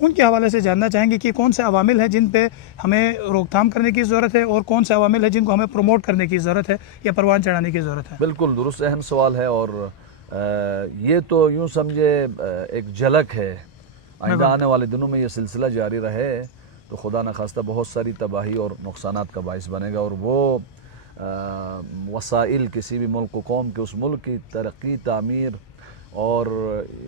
ان کے حوالے سے جاننا چاہیں گے کہ کون سے عوامل ہیں جن پہ ہمیں روک تھام کرنے کی ضرورت ہے اور کون سے عوامل ہیں جن کو ہمیں پروموٹ کرنے کی ضرورت ہے یا پروان چڑھانے کی ضرورت ہے. بالکل درست اہم سوال ہے، اور یہ تو یوں سمجھے ایک جھلک ہے. آئندہ آنے والے دنوں میں یہ سلسلہ جاری رہے تو خدا نخواستہ بہت ساری تباہی اور نقصانات کا باعث بنے گا، اور وہ وسائل کسی بھی ملک و قوم کے اس ملک کی ترقی، تعمیر اور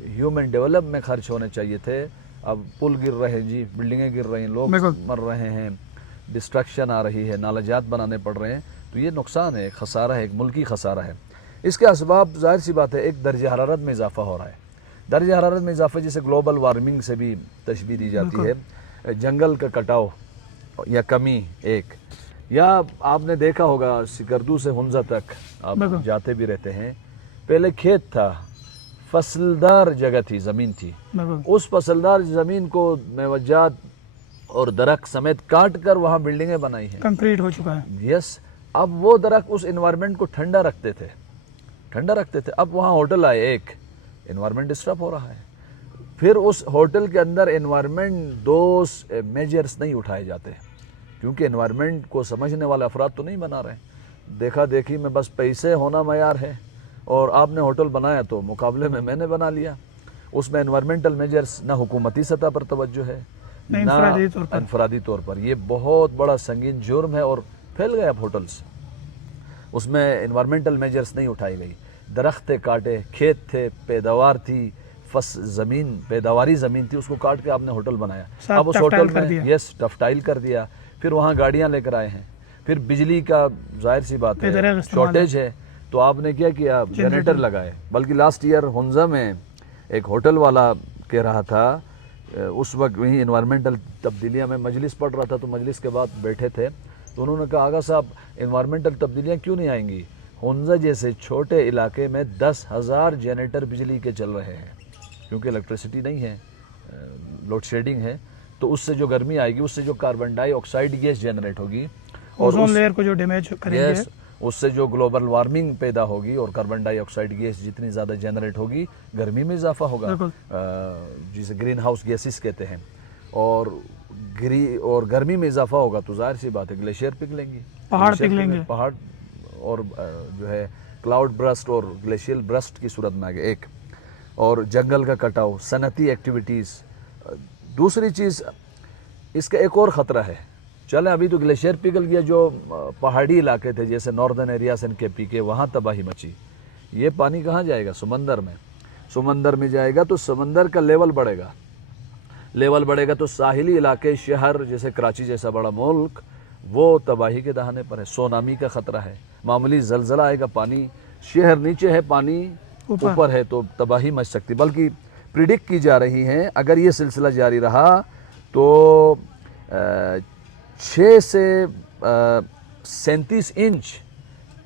ہیومن ڈیولپ میں خرچ ہونے چاہیے تھے. اب پل گر رہے ہیں جی، بلڈنگیں گر رہی ہیں، لوگ مر رہے ہیں، ڈسٹرکشن آ رہی ہے، نالہ جات بنانے پڑ رہے ہیں. تو یہ نقصان ہے، ایک خسارہ ہے، ایک ملکی خسارہ ہے. اس کے اسباب ظاہر سی بات ہے، ایک درجہ حرارت میں اضافہ ہو رہا ہے. درجہ حرارت میں اضافہ جسے گلوبل وارمنگ سے بھی تشبیہ دی جاتی ہے. جنگل کا کٹاؤ یا کمی ایک، یا آپ نے دیکھا ہوگا سکردو سے ہنزہ تک آپ جاتے بھی رہتے ہیں، پہلے کھیت تھا، فصلدار جگہ تھی، زمین تھی. اس فصلدار زمین کو میوجات اور درخت سمیت کاٹ کر وہاں بلڈنگیں بنائی ہیں، کنکریٹ ہو چکا ہے. یس. اب وہ درخت اس انوائرمنٹ کو ٹھنڈا رکھتے تھے. اب وہاں ہوٹل آئے، ایک انوائرمنٹ ڈسٹرب ہو رہا ہے. پھر اس ہوٹل کے اندر انوائرمنٹ دوست میجرز نہیں اٹھائے جاتے، کیونکہ انوائرمنٹ کو سمجھنے والے افراد تو نہیں بنا رہے. دیکھا دیکھی میں بس پیسے ہونا معیار ہے، اور آپ نے ہوٹل بنایا تو مقابلے میں نے بنا لیا. اس میں انوائرمنٹل میجرز نہ حکومتی سطح پر توجہ ہے نہ انفرادی طور پر. یہ بہت بڑا سنگین جرم ہے اور پھیل گیا اب ہوٹلز. اس میں انوائرمنٹل میجرز نہیں اٹھائی گئی. درخت تھے کاٹے، کھیت تھے، پیداوار تھی، پیداواری زمین تھی، اس کو کاٹ کے آپ نے ہوٹل بنایا. اب اس ہوٹل میں ٹف ٹائل کر دیا. پھر وہاں گاڑیاں لے کر آئے ہیں. پھر بجلی کا ظاہر سی بات ہے شارٹیج ہے، تو آپ نے کیا کیا، جنریٹر لگائے. بلکہ لاسٹ ایئر ہنزہ میں ایک ہوٹل والا کہہ رہا تھا، اس وقت وہیں انوائرمنٹل تبدیلیاں میں مجلس پڑھ رہا تھا، تو مجلس کے بعد بیٹھے تھے تو انہوں نے کہا آغا صاحب انوائرمنٹل تبدیلیاں کیوں نہیں آئیں گی؟ ہنزہ جیسے چھوٹے علاقے میں 10,000 جنریٹر بجلی کے چل رہے ہیں، کیونکہ الیکٹریسٹی نہیں ہے، لوڈ شیڈنگ ہے. تو اس سے جو گرمی آئے گی، اس سے جو کاربن ڈائی آکسائڈ گیس جنریٹ ہوگی، اوزون لیئر کو جو ڈیمیج کریں گے، اس سے جو گلوبل وارمنگ پیدا ہوگی اور کاربن ڈائی آکسائڈ گیس جتنی زیادہ جنریٹ ہوگی، گرمی میں اضافہ ہوگا، جسے گرین ہاؤس گیسز کہتے ہیں. اور گرمی میں اضافہ ہوگا تو ظاہر سی بات ہے گلیشیئر پگھلیں گی، پہاڑ پگھلیں گے، پہاڑ، اور جو ہے کلاؤڈ برسٹ اور گلیشیل برسٹ کی صورت میں آگے ایک. اور جنگل کا کٹاؤ، صنعتی ایکٹیویٹیز. دوسری چیز اس کا ایک اور خطرہ ہے. چلیں ابھی تو گلیشیئر پگھل گیا، جو پہاڑی علاقے تھے جیسے ناردرن ایریاز ان کے پی کے، وہاں تباہی مچی. یہ پانی کہاں جائے گا؟ سمندر میں جائے گا تو سمندر کا لیول بڑھے گا تو ساحلی علاقے، شہر جیسے کراچی جیسا بڑا ملک، وہ تباہی کے دہانے پر ہے. سونامی کا خطرہ ہے، معمولی زلزلہ آئے گا، پانی شہر نیچے ہے، پانی اوپر ہے، تو تباہی مچ سکتی. بلکہ پریڈکٹ کی جا رہی ہیں اگر یہ سلسلہ جاری رہا تو 6 سے 37 انچ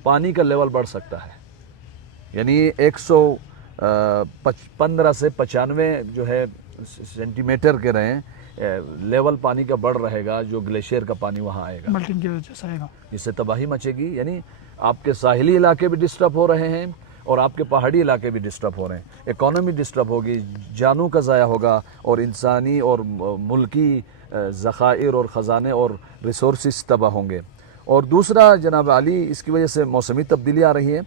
پانی کا لیول بڑھ سکتا ہے. یعنی 115 سے 95 جو ہے سینٹی میٹر کے رہے ہیں لیول پانی کا بڑھ رہے گا، جو گلیشیئر کا پانی وہاں آئے گا، اس سے تباہی مچے گی. یعنی آپ کے ساحلی علاقے بھی ڈسٹرب ہو رہے ہیں اور آپ کے پہاڑی علاقے بھی ڈسٹرب ہو رہے ہیں. اکانومی ڈسٹرب ہوگی، جانوں کا ضائع ہوگا، اور انسانی اور ملکی ذخائر اور خزانے اور ریسورسز تباہ ہوں گے. اور دوسرا جناب علی، اس کی وجہ سے موسمی تبدیلی آ رہی ہے.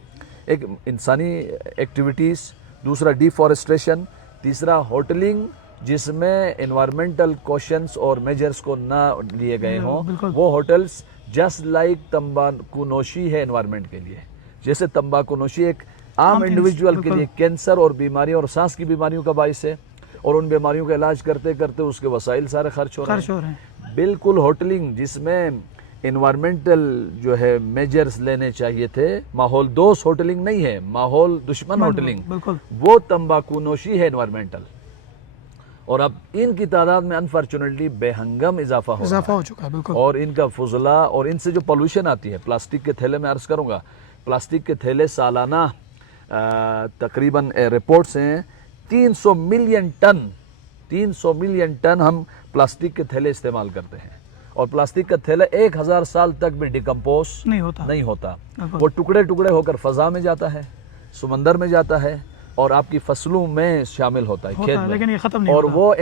ایک انسانی ایکٹیویٹیز، دوسرا ڈیفارسٹریشن، تیسرا ہوٹلنگ جس میں انوائرمنٹل کوشنز اور میجرز کو نہ لیے گئے ہوں. وہ ہوٹلز جسٹ لائک تمباکو نوشی ہے انوائرمنٹ کے لیے. جیسے تمباکو نوشی ایک عام انڈیویجول کے لیے کینسر اور بیماریوں اور سانس کی بیماریوں کا باعث ہے، اور ان بیماریوں کا علاج کرتے کرتے اس کے وسائل سارے خرچ ہو رہے ہیں. بالکل ہوٹلنگ جس میں انوائرمنٹل جو ہے میجرز لینے چاہیے تھے، ماحول دوست ہوٹلنگ نہیں ہے، ماحول دشمن ہوٹلنگ، وہ تمباکو نوشی ہے انوائرمنٹل. اور اب ان کی تعداد میں انفارچونیٹلی بے ہنگم اضافہ ہو چکا ہے. اور ان کا فضلہ اور ان سے جو پولوشن آتی ہے، پلاسٹک کے تھیلے میں عرض کروں گا، پلاسٹک کے تھیلے سالانہ تقریباً رپورٹس ہیں 300 ملین ٹن ہم پلاسٹک کے تھیلے استعمال کرتے ہیں. اور پلاسٹک کا تھیلا 1000 سال تک بھی ڈیکمپوز نہیں ہوتا. وہ ٹکڑے ٹکڑے ہو کر فضا میں جاتا ہے، سمندر میں جاتا ہے، اور آپ کی فصلوں میں شامل ہوتا ہے کھیت میں، لیکن یہ ختم نہیں اور ہوتا. وہ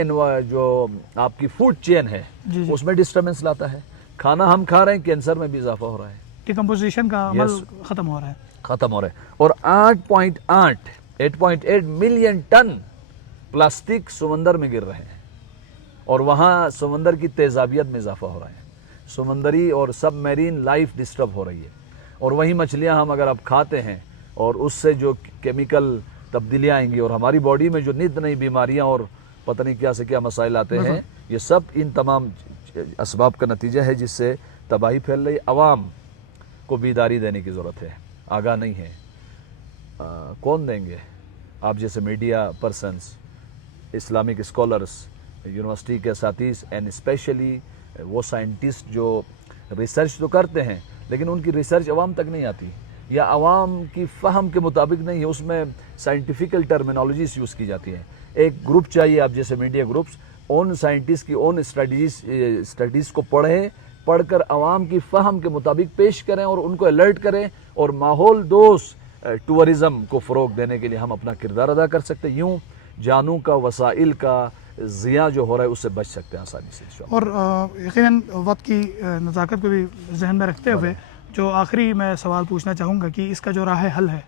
جو آپ کی فوڈ چین ہے جی جی اس میں ڈسٹربنس لاتا ہے. کھانا ہم کھا رہے ہیں، کینسر میں بھی اضافہ ہو رہا ہے، ڈیکمپوزیشن کا عمل Yes. ختم ہو رہا ہے. ختم ہو رہے ہیں. اور 8.8 ملین ٹن پلاسٹک سمندر میں گر رہے ہیں، اور وہاں سمندر کی تیزابیت میں اضافہ ہو رہا ہے، سمندری اور سب میرین لائف ڈسٹرب ہو رہی ہے. اور وہی مچھلیاں ہم اگر اب کھاتے ہیں اور اس سے جو کیمیکل تبدیلیاں آئیں گی اور ہماری باڈی میں جو نت نئی بیماریاں اور پتہ نہیں کیا سے کیا مسائل آتے ہیں، یہ سب ان تمام اسباب کا نتیجہ ہے جس سے تباہی پھیل رہی. عوام کو بیداری دینے کی ضرورت ہے، آگاہ نہیں ہے. کون دیں گے؟ آپ جیسے media persons, Islamic scholars, university کے اساتذہ، اینڈ اسپیشلی وہ سائنٹسٹ جو ریسرچ تو کرتے ہیں لیکن ان کی ریسرچ عوام تک نہیں آتی، یا عوام کی فہم کے مطابق نہیں ہے، اس میں سائنٹیفکل ٹرمینالوجیز یوز کی جاتی ہیں. ایک گروپ چاہیے آپ جیسے میڈیا گروپس، ان سائنٹسٹ کی اون اسٹڈیز کو پڑھ کر عوام کی فہم کے مطابق پیش کریں اور ان کو الرٹ کریں، اور ماحول دوست ٹورزم کو فروغ دینے کے لیے ہم اپنا کردار ادا کر سکتے ہیں. یوں جانوں کا، وسائل کا ضیاع جو ہو رہا ہے اس سے بچ سکتے ہیں آسانی سے انشاءاللہ. اور یقیناً وقت کی نزاکت کو بھی ذہن میں رکھتے ہوئے جو آخری میں سوال پوچھنا چاہوں گا کہ اس کا جو راہ حل ہے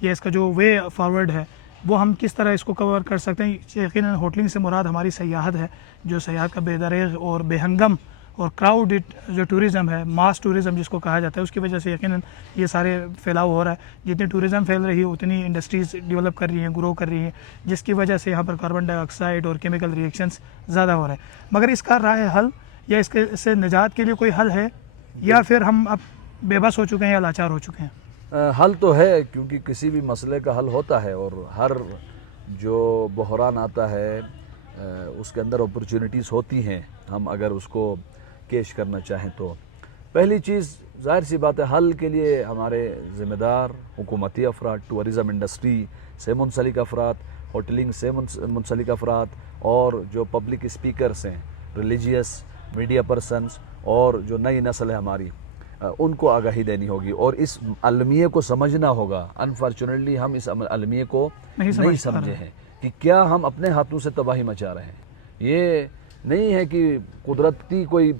یا اس کا جو وے فارورڈ ہے وہ ہم کس طرح اس کو کور کر سکتے ہیں. یقیناً ہوٹلنگ سے مراد ہماری سیاحت ہے، جو سیاحت کا بے دریغ اور بے ہنگم اور کراؤڈ جو ٹورزم ہے، ماس ٹورزم جس کو کہا جاتا ہے، اس کی وجہ سے یقیناً یہ سارے پھیلاؤ ہو رہا ہے. جتنی ٹورزم پھیل رہی ہے اتنی انڈسٹریز ڈیولپ کر رہی ہیں، گرو کر رہی ہیں، جس کی وجہ سے یہاں پر کاربن ڈائی آکسائڈ اور کیمیکل ری ایکشنز زیادہ ہو رہے ہیں. مگر اس کا راہ حل یا اس سے نجات کے لیے کوئی حل ہے، یا پھر ہم اب بے بس ہو چکے ہیں یا لاچار ہو چکے ہیں؟ حل تو ہے، کیونکہ کسی بھی مسئلے کا حل ہوتا ہے، اور ہر جو بحران آتا ہے اس کے اندر اپرچونٹیز ہوتی ہیں، ہم اگر اس کو کیش کرنا چاہیں تو. پہلی چیز ظاہر سی بات ہے، حل کے لیے ہمارے ذمہ دار حکومتی افراد، ٹورزم انڈسٹری سے منسلک افراد، ہوٹلنگ سے منسلک افراد، اور جو پبلک اسپیکرز ہیں، ریلیجیس، میڈیا پرسنز، اور جو نئی نسل ہے ہماری، ان کو آگاہی دینی ہوگی اور اس المیے کو سمجھنا ہوگا. انفارچونیٹلی ہم اس المیے کو نہیں سمجھے ہیں کہ کیا ہم اپنے ہاتھوں سے تباہی مچا رہے ہیں. یہ نہیں ہے کہ قدرتی کوئی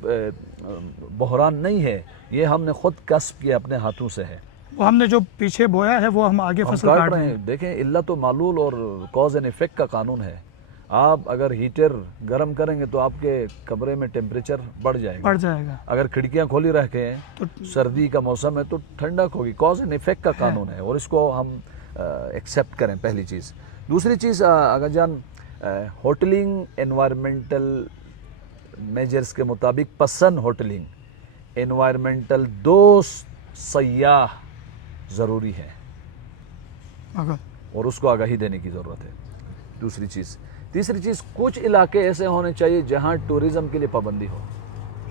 بحران نہیں ہے، یہ ہم نے خود کسب کیا، اپنے ہاتھوں سے ہے. وہ ہم نے جو پیچھے بویا ہے وہ ہم آگے ہم فصل کاٹ کاٹ رہے ہیں. دیکھیں، علت و معلول اور کاز اینڈ افیکٹ کا قانون ہے. آپ اگر ہیٹر گرم کریں گے تو آپ کے کمرے میں ٹیمپریچر بڑھ جائے گا. اگر کھڑکیاں کھولی رکھیں تو سردی کا موسم ہے تو ٹھنڈک ہوگی. کاز اینڈ افیکٹ کا قانون ہے، اور اس کو ہم ایکسیپٹ کریں، پہلی چیز. دوسری چیز، اگر جان ہوٹلنگ انوائرمنٹل میجرز کے مطابق پسند ہوٹلنگ انوائرمنٹل دوست سیاح ضروری ہے، اور اس کو آگاہی دینے کی ضرورت ہے. دوسری چیز. تیسری چیز، کچھ علاقے ایسے ہونے چاہیے جہاں ٹورزم کے لیے پابندی ہو.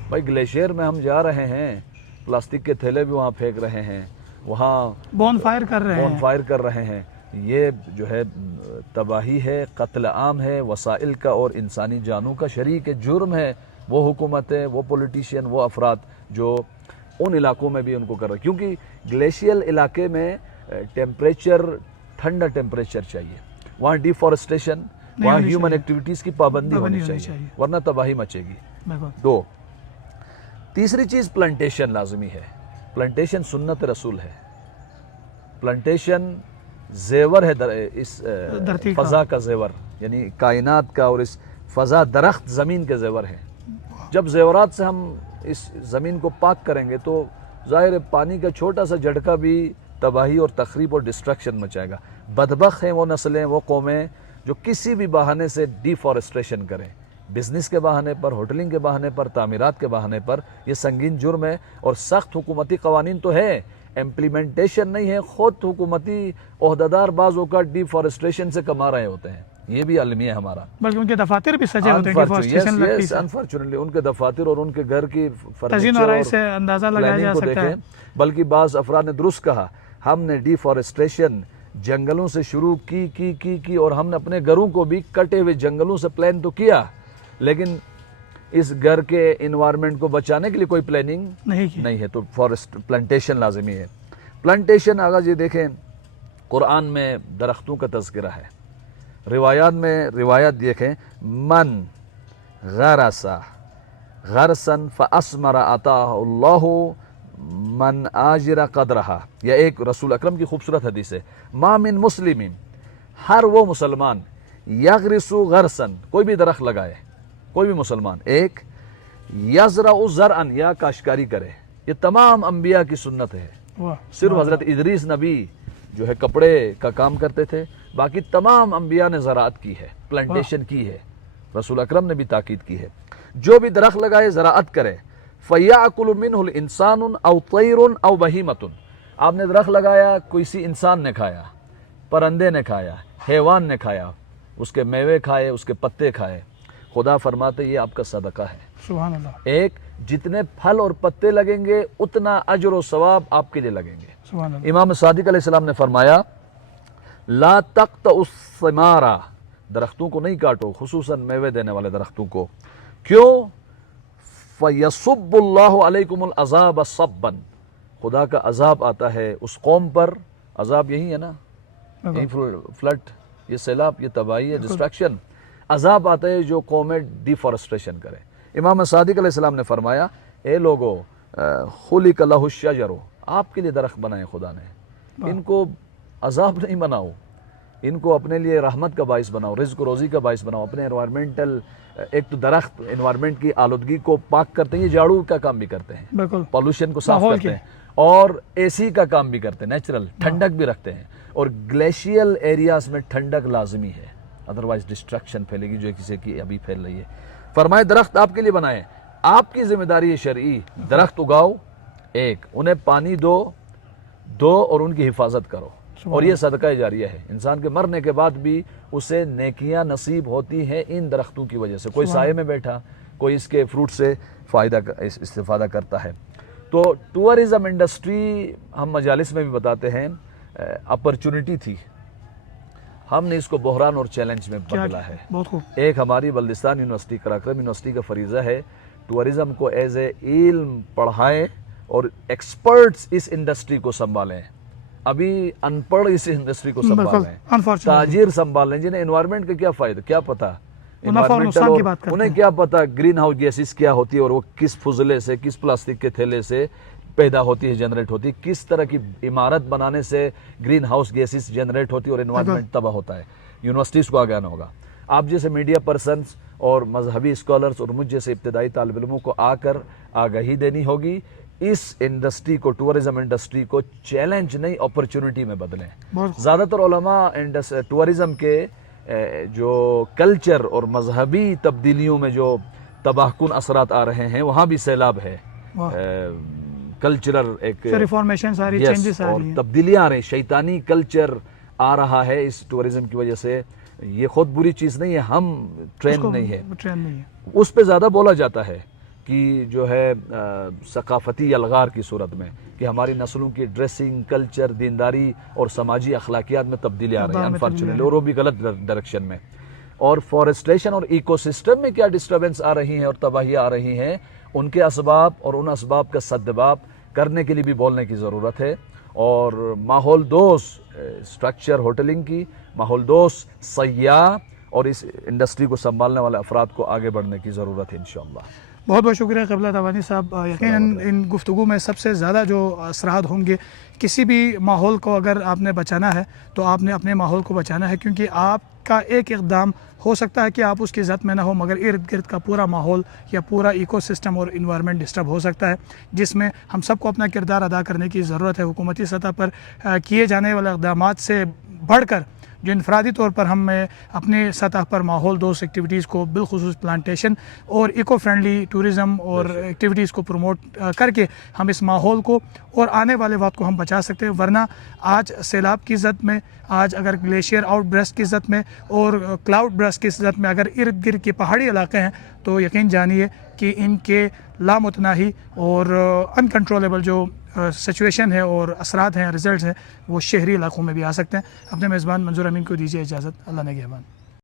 بھائی گلیشیئر میں ہم جا رہے ہیں، پلاسٹک کے تھیلے بھی وہاں پھینک رہے ہیں، وہاں بون فائر کر رہے ہیں. یہ جو ہے تباہی ہے، قتل عام ہے، وسائل کا اور انسانی جانوں کا شریک ہے، جرم ہے. وہ حکومت ہے، وہ پولیٹیشین، وہ افراد جو ان علاقوں میں بھی ان کو کر رہے ہیں، کیونکہ گلیشیل علاقے میں ٹیمپریچر ٹھنڈا ٹیمپریچر چاہیے. وہاں ڈیفارسٹیشن، وہاں ہیومن ایکٹیویٹیز کی پابندی ہونی چاہیے، ورنہ تباہی مچے گی. دو. تیسری چیز، پلانٹیشن لازمی ہے. پلانٹیشن سنت رسول ہے. پلانٹیشن زیور ہے اس فضا کا زیور، یعنی کائنات کا، اور اس فضا درخت زمین کے زیور ہیں. جب زیورات سے ہم اس زمین کو پاک کریں گے تو ظاہر پانی کا چھوٹا سا جھٹکا بھی تباہی اور تخریب اور ڈسٹرکشن مچائے گا. بدبخت ہیں وہ نسلیں، وہ قومیں جو کسی بھی بہانے سے ڈیفارسٹریشن کریں، بزنس کے بہانے پر، ہوٹلنگ کے بہانے پر، تعمیرات کے بہانے پر. یہ سنگین جرم ہے، اور سخت حکومتی قوانین تو ہے، امپلیمنٹیشن نہیں ہے. خود حکومتی عہدیدار بعض اوقات ڈیفارسٹریشن سے کما رہے ہوتے ہیں. یہ بھی المیہ ہے ہمارا. بلکہ ان کے دفاتر بھی سجے ہوتے ہیں ڈیفارسٹریشن لگتی ہے. انفارچونیٹلی ان کے دفاتر اور ان کے گھر کی تزئین و آرائش سے اندازہ لگایا جا سکتا ہے. بلکہ بعض افراد نے درست کہا، ہم نے ڈیفارسٹریشن جنگلوں سے شروع کی اور ہم نے اپنے گھروں کو بھی کٹے ہوئے جنگلوں سے پلان تو کیا، لیکن اس گھر کے انوائرمنٹ کو بچانے کے لیے کوئی پلاننگ نہیں ہے. تو فارسٹ پلانٹیشن لازمی ہے. پلانٹیشن اگر یہ دیکھیں قرآن میں درختوں کا تذکرہ ہے، روایات میں روایت دیکھیں، من غرس غرسن فاسمر عطاہ اللہ من آجر قدرہا، یہ ایک رسول اکرم کی خوبصورت حدیث ہے، ما من مسلم، ہر وہ مسلمان، یغرس غرسن، کوئی بھی درخت لگائے، کوئی بھی مسلمان ایک، یزرع زرعا، یا کاشتکاری کرے، یہ تمام انبیاء کی سنت ہے۔ واہ، صرف حضرت ادریس نبی جو ہے کپڑے کا کام کرتے تھے، باقی تمام انبیاء نے زراعت کی ہے، پلانٹیشن کی ہے، رسول اکرم نے بھی تاکید کی ہے۔ جو بھی درخت لگائے زراعت کرے، فَيَأْكُلُ مِنْهُ الْإِنسَانٌ أَوْ طَيْرٌ أَوْ بَهِيمَةٌ، آپ نے درخت لگایا، کسی انسان نے کھایا، پرندے نے کھایا، حیوان نے کھایا، اس کے میوے کھائے، اس کے پتے کھائے، خدا فرماتے یہ آپ کا صدقہ ہے۔ سبحان اللہ، ایک جتنے پھل اور پتے لگیں گے اتنا اجر و ثواب آپ کے لیے لگیں گے۔ سبحان اللہ، امام صادق علیہ السلام نے فرمایا لا تقطعوا الثمار، درختوں کو نہیں کاٹو، خصوصاً میوے دینے والے درختوں کو، کیوں؟ فَيَصُبُّ اللَّهُ عَلَيْكُمُ الْعَذَابَ صَبًّا، خدا کا عذاب آتا ہے اس قوم پر، عذاب یہی ہے نا، یہی فلڈ، یہ سیلاب، یہ تباہی ہے، ڈسٹریکشن، عذاب آتا ہے جو قومیں ڈیفارسٹریشن کرے۔ امام صادق علیہ السلام نے فرمایا اے لوگو خلق لہ الشجر، آپ کے لیے درخت بنائے خدا نے، ان کو عذاب نہیں بناؤ، ان کو اپنے لیے رحمت کا باعث بناؤ، رزق و روزی کا باعث بناؤ، اپنے انوائرمنٹل، ایک تو درخت انوائرمنٹ کی آلودگی کو پاک کرتے ہیں، یہ جھاڑو کا کام بھی کرتے ہیں، بالکل، پالوشن کو صاف ماحول کرتے ہیں، اور اے سی کا کام بھی کرتے ہیں، نیچرل ٹھنڈک بھی رکھتے ہیں، اور گلیشیل ایریاز میں ٹھنڈک لازمی ہے، ادروائز ڈسٹرکشن پھیلے گی جو کسی کی ابھی پھیل رہی ہے۔ فرمائے درخت آپ کے لیے بنائے، آپ کی ذمہ داری ہے شرعی، درخت اگاؤ، ایک انہیں پانی دو اور ان کی حفاظت کرو، اور یہ صدقہ جاریہ ہے، انسان کے مرنے کے بعد بھی اسے نیکیاں نصیب ہوتی ہیں ان درختوں کی وجہ سے، کوئی سائے میں بیٹھا، کوئی اس کے فروٹ سے استفادہ کرتا ہے۔ تو ٹورزم انڈسٹری ہم مجالس میں بھی بتاتے ہیں اپرچونٹی تھی، ہم نے اس کو بحران اور چیلنج میں بدلا ہے۔ بہت خوب، ایک ہماری بلدستان یونیورسٹی، کراکرم یونیورسٹی کا فریضہ ہے ٹورزم کو ایز اے علم پڑھائیں اور ایکسپرٹس اس انڈسٹری کو سنبھالیں، ابھی ان پڑھ اس انڈسٹری کو سنبھالیں، تاجر سنبھالیں، جنہیں انوائرمنٹ کا کیا فائدہ، کیا پتا انہیں کیا پتا گرین ہاؤس گیسز کیا ہوتی ہے، اور وہ کس فضلے سے، کس پلاسٹک کے تھیلے سے پیدا ہوتی ہے، جنریٹ ہوتی ہے، کس طرح کی عمارت بنانے سے گرین ہاؤس گیسز جنریٹ ہوتی ہے اور انوائرمنٹ تباہ ہوتا ہے۔ یونیورسٹیز کو آگے آنا ہوگا، آپ جیسے میڈیا پرسنز اور مذہبی اسکالرز اور مجھ جیسے ابتدائی طالب علموں کو آ کر آگاہی دینی ہوگی، اس انڈسٹری کو، ٹورزم انڈسٹری کو چیلنج نہیں اپرچونٹی میں بدلیں۔ زیادہ تر علماء ٹورزم کے جو کلچر اور مذہبی تبدیلیوں میں جو تباہ کن اثرات آ رہے ہیں، وہاں بھی سیلاب ہے، کلچرل ایک ریفارمیشن ساری چینجز آ اور رہی ہیں، تبدیلیاں آ رہی ہیں، شیطانی کلچر آ رہا ہے اس ٹورزم کی وجہ سے۔ یہ خود بری چیز نہیں ہے، ہم ٹرین نہیں ہے، اس پہ زیادہ بولا جاتا ہے کہ جو ہے ثقافتی الغار کی صورت میں کہ ہماری نسلوں کی ڈریسنگ، کلچر، دینداری اور سماجی اخلاقیات میں تبدیلی آ رہی ہے انفارچونیٹلی، اور وہ بھی غلط ڈائریکشن میں۔ اور فارسٹریشن اور ایکو سسٹم میں کیا ڈسٹربنس آ رہی ہیں اور تباہیاں آ رہی ہیں، ان کے اسباب اور ان اسباب کا سدباب کرنے کے لیے بھی بولنے کی ضرورت ہے، اور ماحول دوست اسٹرکچر ہوٹلنگ کی، ماحول دوست سیاح اور اس انڈسٹری کو سنبھالنے والے افراد کو آگے بڑھنے کی ضرورت ہے انشاءاللہ۔ بہت بہت شکریہ قبلہ تابانی صاحب، یقیناً ان گفتگو میں سب سے زیادہ جو اثرات ہوں گے، کسی بھی ماحول کو اگر آپ نے بچانا ہے تو آپ نے اپنے ماحول کو بچانا ہے، کیونکہ آپ کا ایک اقدام ہو سکتا ہے کہ آپ اس کی زد میں نہ ہو، مگر ارد گرد کا پورا ماحول یا پورا ایکو سسٹم اور انوائرمنٹ ڈسٹرب ہو سکتا ہے، جس میں ہم سب کو اپنا کردار ادا کرنے کی ضرورت ہے۔ حکومتی سطح پر کیے جانے والے اقدامات سے بڑھ کر جو انفرادی طور پر ہم اپنے سطح پر ماحول دوست ایکٹیویٹیز کو، بالخصوص پلانٹیشن اور ایکو فرینڈلی ٹورزم اور ایکٹیویٹیز کو پروموٹ کر کے ہم اس ماحول کو اور آنے والے وقت کو ہم بچا سکتے ہیں، ورنہ آج سیلاب کی زد میں، آج اگر گلیشیئر آؤٹ برسٹ کی زد میں اور کلاؤڈ برسٹ کی زد میں اگر ارد گرد کے پہاڑی علاقے ہیں تو یقین جانیے کہ ان کے لامتناہی اور انکنٹرولیبل جو سچویشن ہے اور اثرات ہیں، رزلٹس ہیں، وہ شہری علاقوں میں بھی آ سکتے ہیں۔ اپنے میزبان منظور امین کو دیجیے اجازت، اللہ نگہبان۔